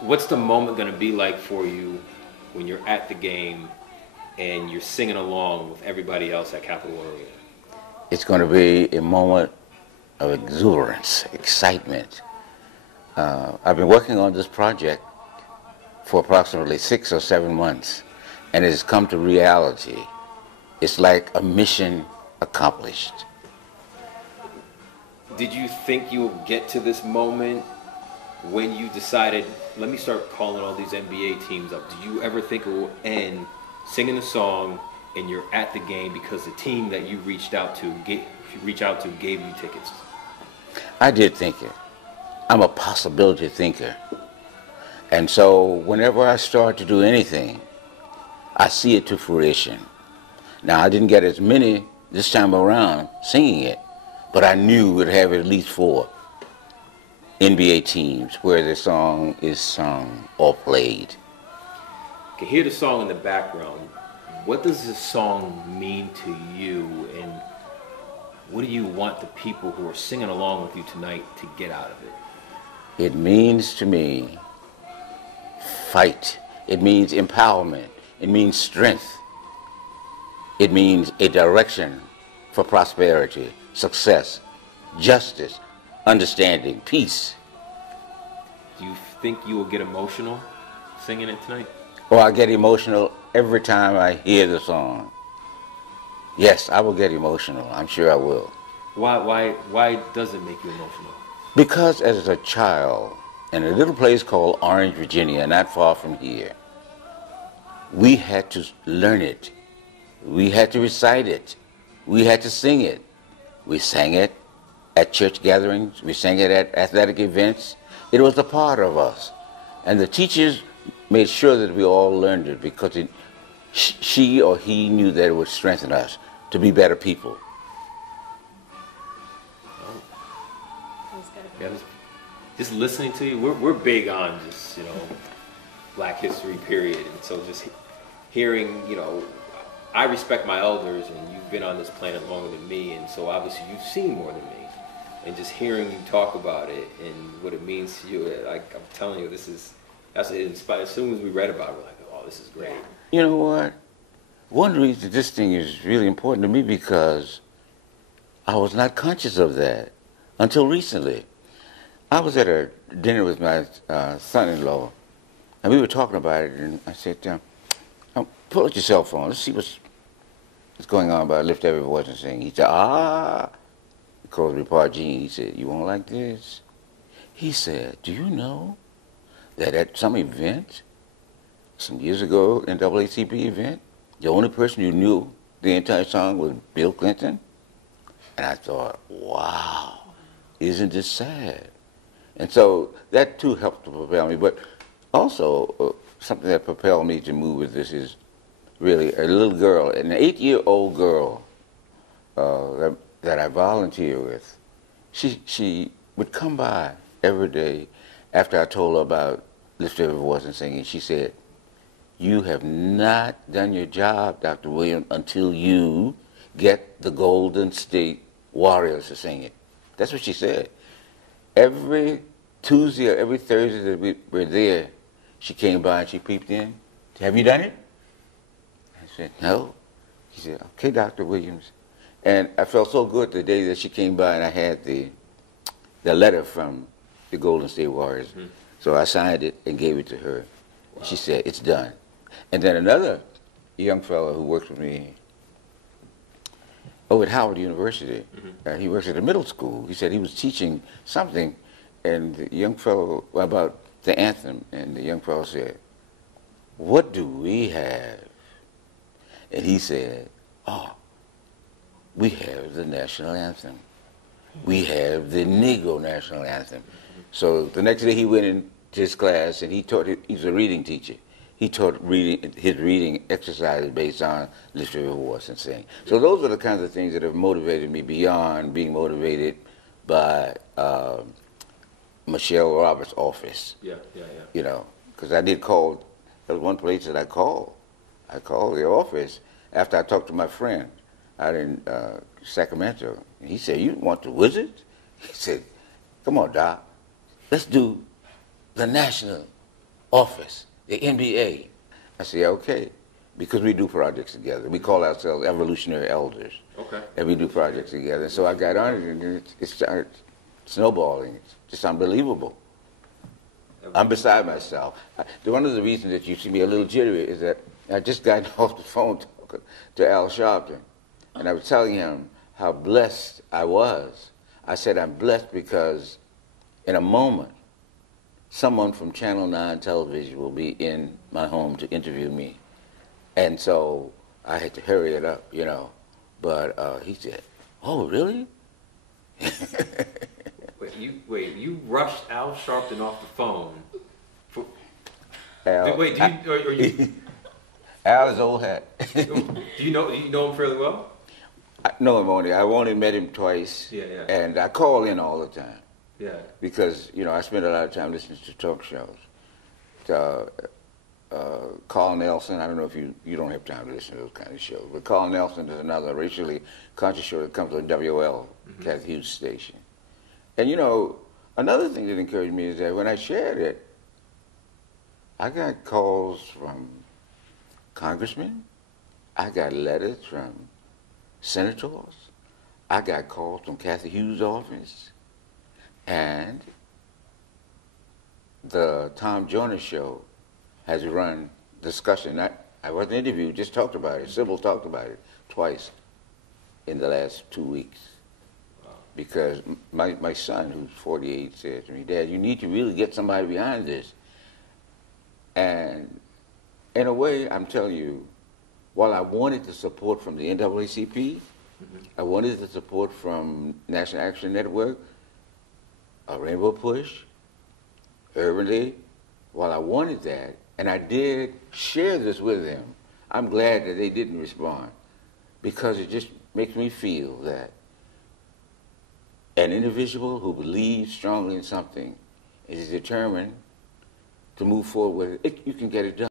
What's the moment going to be like for you when you're at the game and you're singing along with everybody else at Capital One Arena? It's going to be a moment of exuberance, excitement. I've been working on this project for approximately 6 or 7 months, and it has come to reality. It's like a mission accomplished. Did you think you would get to this moment when you decided, let me start calling all these NBA teams up? Did you ever think it will end singing the song and you're at the game because the team that you reached out to gave you tickets? I did think it. I'm a possibility thinker. And so whenever I start to do anything, I see it to fruition. Now, I didn't get as many this time around singing it, but I knew we'd have at least 4 NBA teams where the song is sung or played. You can hear the song in the background. What does this song mean to you, and what do you want the people who are singing along with you tonight to get out of it? It means to me fight. It means empowerment. It means strength. It means a direction for prosperity, success, justice, understanding, peace. Do you think you will get emotional singing it tonight? Or I get emotional every time I hear the song. Yes, I will get emotional. I'm sure I will. Why does it make you emotional? Because as a child, in a little place called Orange, Virginia, not far from here, we had to learn it. We had to recite it. We had to sing it. We sang it at church gatherings. We sang it at athletic events. It was a part of us. And the teachers made sure that we all learned it because she or he knew that it would strengthen us to be better people. Yeah, just listening to you, we're big on just, Black History period. And so just hearing, I respect my elders, and you've been on this planet longer than me, and so obviously you've seen more than me. And just hearing you talk about it and what it means to you, I'm telling you, that's it inspired. As soon as we read about it, we're like, oh, this is great. You know what? One reason this thing is really important to me because I was not conscious of that until recently. I was at a dinner with my son-in-law, and we were talking about it, and I said, pull out your cell phone. Let's see what's going on about Lift Every Voice and Sing. He said, He calls me Pa Gene. He said, you won't like this? He said, do you know that at some event, some years ago, NAACP event, the only person who knew the entire song was Bill Clinton? And I thought, wow, isn't this sad? And so that too helped to propel me. But also, something that propelled me to move with this is really a little girl, an 8-year-old girl that I volunteer with. She would come by every day after I told her about Lift Every Voice and Singing. She said, you have not done your job, Dr. Williams, until you get the Golden State Warriors to sing it. That's what she said. Every Tuesday or every Thursday that we were there, she came by and she peeped in. Have you done it? I said, no. She said, okay, Dr. Williams. And I felt so good the day that she came by and I had the letter from the Golden State Warriors. Mm-hmm. So I signed it and gave it to her. Wow. She said, it's done. And then another young fellow who works with me at Howard University, mm-hmm. He works at a middle school. He said he was teaching something, and the young fellow, about the anthem, and the young fellow said, what do we have? And he said, we have the national anthem. We have the Negro national anthem. So the next day he went into his class and he's a reading teacher. He taught his reading exercises based on Lift Every Voice and Sing. So those are the kinds of things that have motivated me beyond being motivated by Michelle Roberts' office. Yeah. Because I did call, there was one place that I called. I called the office after I talked to my friend out in Sacramento. And he said, you want to visit? He said, come on, Doc, let's do the national office, the NBA. I say, okay, because we do projects together. We call ourselves evolutionary elders. Okay. And we do projects together. So I got on it, and it started snowballing. It's just unbelievable. I'm beside myself. One of the reasons that you see me a little jittery is that I just got off the phone talking to Al Sharpton, and I was telling him how blessed I was. I said, I'm blessed because in a moment, someone from Channel 9 television will be in my home to interview me. And so I had to hurry it up, you know. But he said, oh, really? You rushed Al Sharpton off the phone. Al, Are you? Al is old hat. Do you know him fairly well? I know him only. I've only met him twice. Yeah, yeah. And I call in all the time. Yeah. Because, you know, I spend a lot of time listening to talk shows. Carl Nelson, I don't know if you don't have time to listen to those kind of shows, but Carl Nelson is another racially conscious show that comes on WL, Kathy Hughes station. And, you know, another thing that encouraged me is that when I shared it, I got calls from congressmen, I got letters from senators, I got calls from Kathy Hughes' office, and the Tom Joyner show has run discussion. I wasn't interviewed, just talked about it. Sybil talked about it twice in the last 2 weeks. Because my son, who's 48, said to me, Dad, you need to really get somebody behind this. And in a way, I'm telling you, while I wanted the support from the NAACP, I wanted the support from National Action Network, Rainbow Push, Urban League, while I wanted that, and I did share this with them, I'm glad that they didn't respond, because it just makes me feel that an individual who believes strongly in something is determined to move forward with it, you can get it done.